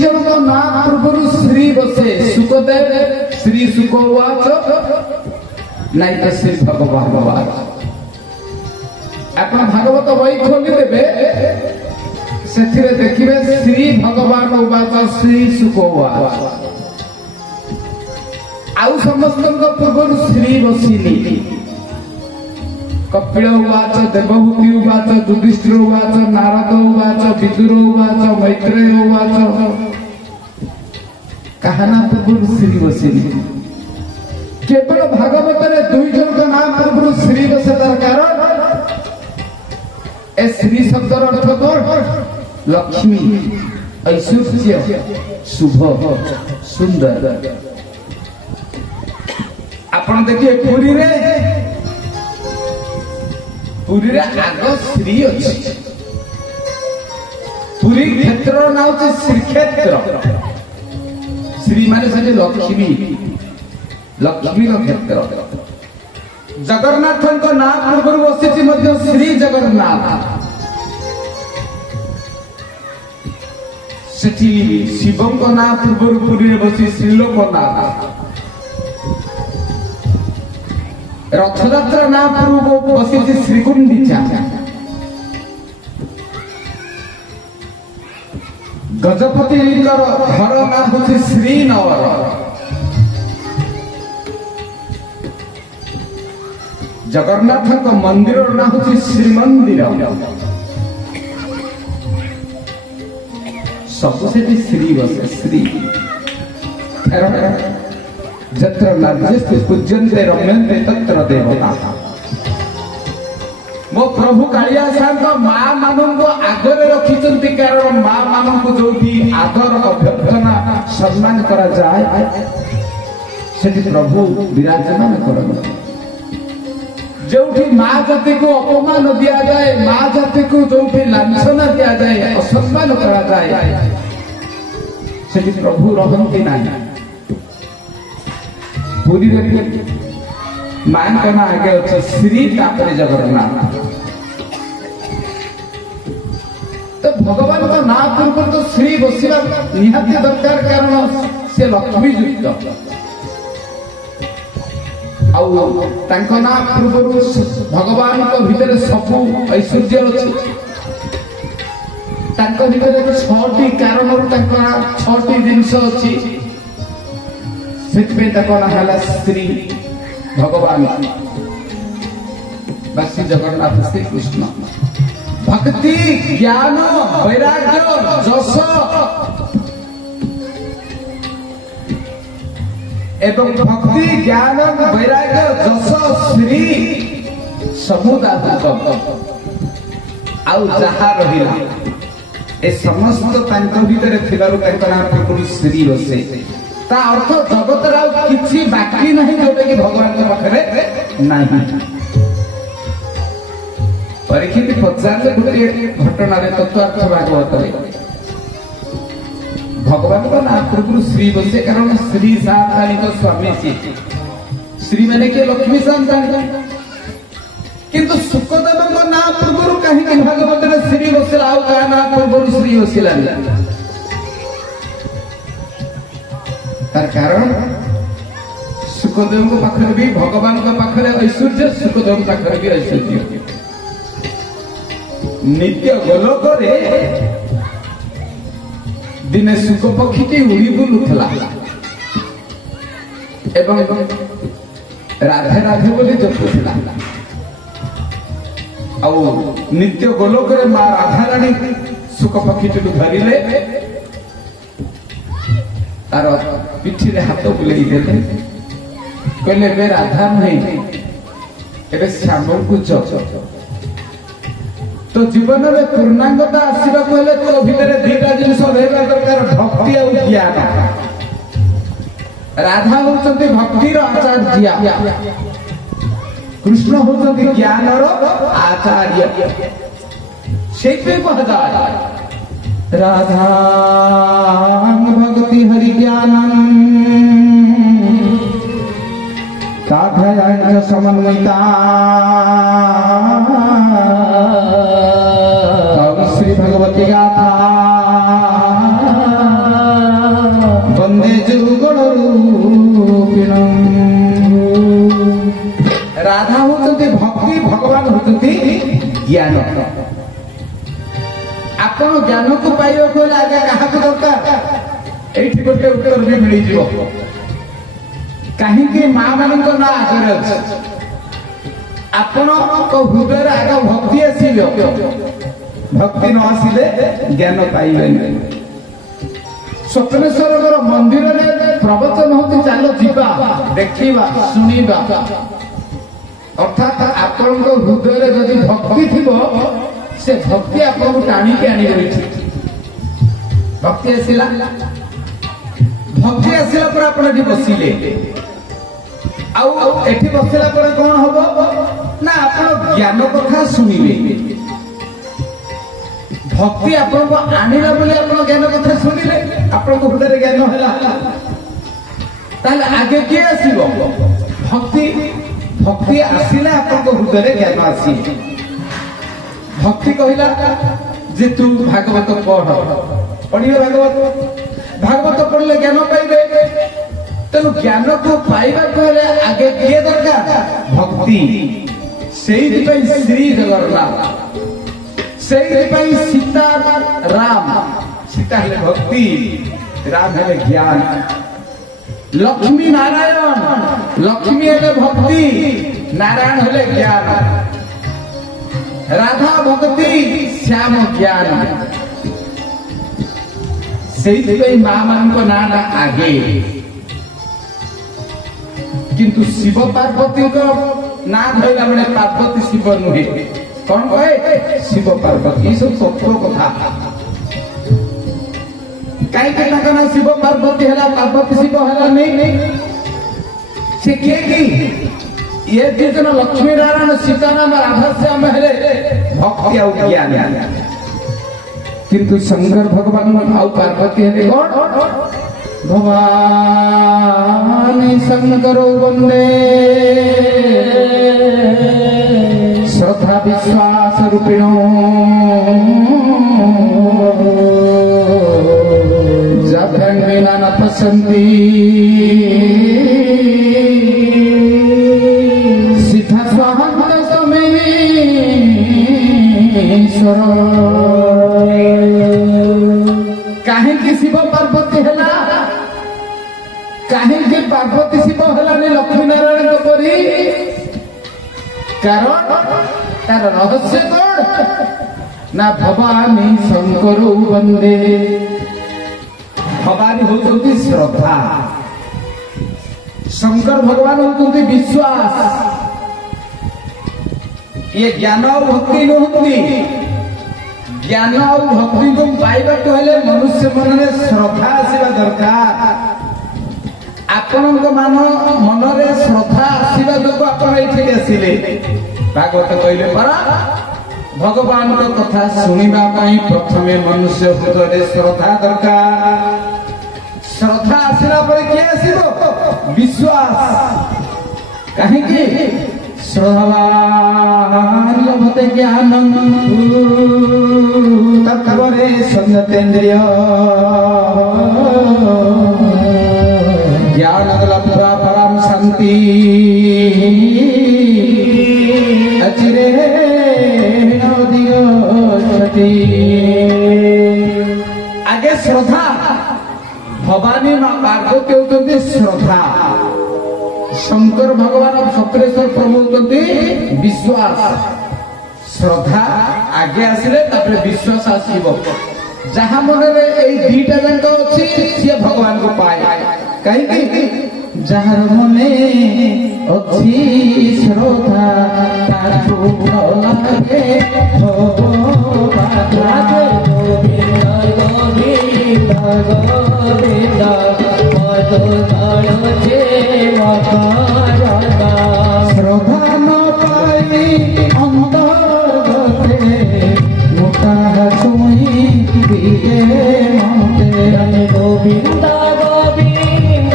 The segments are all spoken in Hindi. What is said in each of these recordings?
जन ना पूर्व श्री बसे सुखदेव श्री सुखवाच नहीं तो श्री भगवान आप भागवत बही खोली देवे से देखिए श्री भगवान उवाच श्री सुखवाच आउ समस्त पूर्व श्री बसिनी कपिल उवाच देवहूति उवाच युधिष्ठिर उवाच नारद उवाच विदुर उवाच मैत्रेय उवाच कहना पूर्व श्री बसिनी केवल भागवत रे दुई जन का नाम पूर्व श्री बसे तार कारण ए श्री शब्दर अर्थ कौन लक्ष्मी ऐश्वर्य शुभ सुंदर आपण देखिए पुरी रे आग श्री अच्छी पुरी क्षेत्र ना होचे श्रीक्षेत्र श्री माने से लक्ष्मी लक्ष्मी क्षेत्र जगन्नाथ नाम पूर्व बसी श्री जगन्नाथ सेठी शिवं ना पूर्व पुरी बसी श्रीलोकनाथ रथयात्रा ना पूर्व बसी श्रीगुंडीचा गजपति घर ना हूँ श्रीनगर जगन्नाथ मंदिर ना हूँ श्रीमंदिर सब से श्री बसे श्री जत्र नार्यस्ते पूज्यन्ते रम्यन्ते तत्र देवता मो प्रभु कालिया साहब माँ मानू आगरे रखिंट कारण माँ मानू जो आदर अभ्यर्थना सम्मान करा जाए सेठी प्रभु विराजमान करते जो माँ जाति को अपमान दिया जाए माँ जाति को जो लांछना दिया जाए असम्मान करा जाए सेठी प्रभु रहती ना पूरी माँ का ना आगे अच्छे श्री तापरे जगन्नाथ तो भगवान का ना पूर्व तो श्री बसवा निहाती दरकार कारण से लक्ष्मी युक्त ना पूर्व भगवान भितर सब ऐश्वर्य अच्छी भितर 6टी कारण 6टी जिनस अच्छी श्री भगवान श्री जगन्नाथ श्री कृष्ण भक्ति ज्ञान वैराग्य जस एवं भक्ति ज्ञान वैराग्य जस श्री समुदाय आउ जहा रहिला ए समस्त भितर श्री बसे ता अर्थ जगत किसी बाकी नहीं जोटा कि भगवान के पाखे नहीं परीक्षित पचारे गोटे घटना तत्वार्थ भागवत भगवान को ना पूर्व श्री बसे कारण श्री साधारणिक स्वामी श्री माने के लक्ष्मी संतान किंतु सुखदेव ना पूर्व कहीं भागवत श्री बसला आउ का ना पूर्व श्री बसला तार कारण सुखदेव पाखे भी भगवान पाखे ऐश्वर्य सुखदेव पाखे भी ऐश्वर्य नित्य गोलोक दिने सुख पक्षी की उड़ी बुलूला एवं राधे राधे बोली जपुला आउ नित्य गोलोक माँ राधा रानी सुख पक्षी धरिले तार पिठी हाथ बुलाई देते कहले बे राधा नहीं एबे श्याम को तो जीवन में पूर्णांगता आसवा कहले तो भितर दीटा जिनस रहबा दरकार भक्ति और ज्ञान राधा होचंती भक्तिर आचार्य कृष्ण होचंती ज्ञानर आचार्य सेपे कहता राधा भक्ति हरि ज्ञानम साधयान समन्विता श्री भगवती गाथा राधा होती भक्ति, भगवान होती ज्ञान। आपण ज्ञान को पाइबा को आगे क्या दरकार ये गोटे उत्तर भी मिल कहीं माँ मान ना आगे अच्छे आपण हृदय आग भक्ति आसिल भक्ति न आसिले ज्ञान पाइबे। स्वप्नेश्वर मंदिर में प्रवचन होती चलो जीवा देखा शुणा अर्थात आपण हृदय जदि भक्ति थी से भक्ति आपको टाणिक आनी भक्ति आसला भक्ति आसला पर आप बसिले आठी बसला कौन हम ना आप ज्ञान कथा शुणिले भक्ति आपको आनिला बोले आप ज्ञान कथा शुणिले आपको हृदय ज्ञान है आगे किए आसब भक्ति भक्ति आसिले आपको हृदय ज्ञान आसी भक्ति कहला जे तू भागवत पढ़ पढ़िए भागवत पढ़ले ज्ञान पाइबे तेणु ज्ञान को पाइबा कहले आगे किए दरकार भक्ति से श्री जगन्नाथ से सीता राम सीता है भक्ति राम है ज्ञान लक्ष्मी नारायण लक्ष्मी है भक्ति नारायण है ज्ञान राधा भक्ति श्याम ज्ञान से माँ मान ना आगे किंतु शिव पार्वती को ना धरला बेले पार्वती शिव नुहे कौन कहे शिव पार्वती ये सब तत्व कथा कहीं ना शिव पार्वती है पार्वती शिव है नहीं से किए कि ये जन लक्ष्मी नारायण सीताराम राधाश्याम हेले भक्ति आ ज्ञान किंतु शंकर भगवान आउ पार्वती हेले कौन भगवान शंकर वंदे श्रद्धा विश्वास रूपिणो जभ्यं विना न पश्यन्ति कहीं शिव पार्वती है कहीं पार्वती शिव है लक्ष्मी नारायण परी कारण तार रहस्य कौन ना भवानी शंकर वंदे भवानी होती श्रद्धा शंकर भगवान होती विश्वास ये ज्ञान और भक्ति नुहति ज्ञान और भक्ति को पाइबा हेले मनुष्य मन में श्रद्धा आसवा दरकार आपण मन में श्रद्धा आसवा जो आप आसिले भागवत कहले परा भगवान कथा शुणा प्रथमे मनुष्य हृदय श्रद्धा दरकार श्रद्धा आसला किए आसो विश्वास कहीं श्रद्धावते ज्ञान तत्परे संयतेन्द्रिय ज्ञान लब्ध्वा परम शांति अचिरे आगे श्रद्धा भवानी मां पार्वती होती श्रद्धा शंकर भगवान सप्रेश्वर प्रभु होती विश्वास श्रद्धा आगे आसिले विश्वास आसब जहाँ मन में दीटा जाक अच्छी सी भगवान को पाए कहीं जार मने अच्छी श्रद्धा श्रद्धा न पाई अंतर्गते मोटा छुई गोविंद गोविंद गोविंद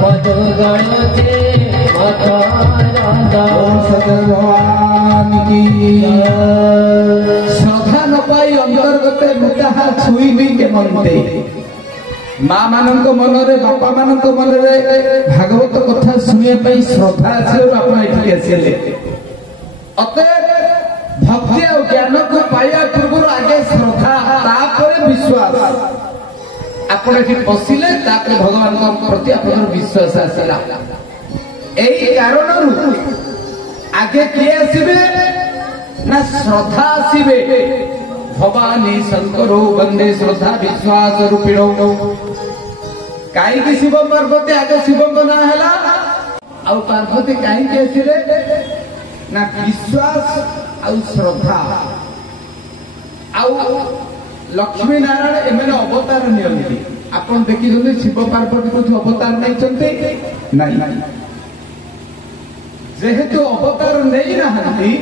पद गणते भगवान की श्रद्धा न पाई अंतर्गते मोटा छुई के मनते माँ मानक मनरे बापा मानक मनरे भागवत कथा शुणा श्रद्धा आसिले अतएव भक्ति और ज्ञान को पाया पूर्व आगे श्रद्धा तापर विश्वास आपण पशिले भगवान प्रति आप विश्वास आसला यही कारण आगे किए आसबे ना श्रद्धा आसबे भवानी शंकरो वंदे श्रद्धा विश्वास रूपिणो कहीं शिव पार्वती आगे शिव ना है आउ पार्वती कहीं आसले ना विश्वास आउ श्रद्धा आउ लक्ष्मी नारायण एम अवतार नियंती आपन देखिए शिव पार्वती को अवतार नहीं जेहेतु अवतार नहीं नहांती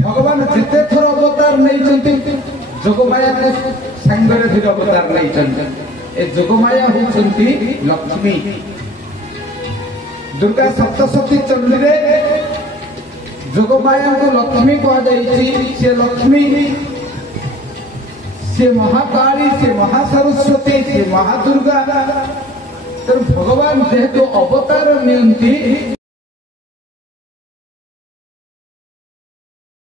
भगवान जिते थर अवतार नहीं जोगमाया को सांगरे धीरे अवतार नहीं जोगमाया होती लक्ष्मी दुर्गा सप्तशती चंडी रे जोगमाया को लक्ष्मी कह लक्ष्मी से महाकाली से महासरस्वती से महादुर्गा भगवान जेहेतु अवतार नियंती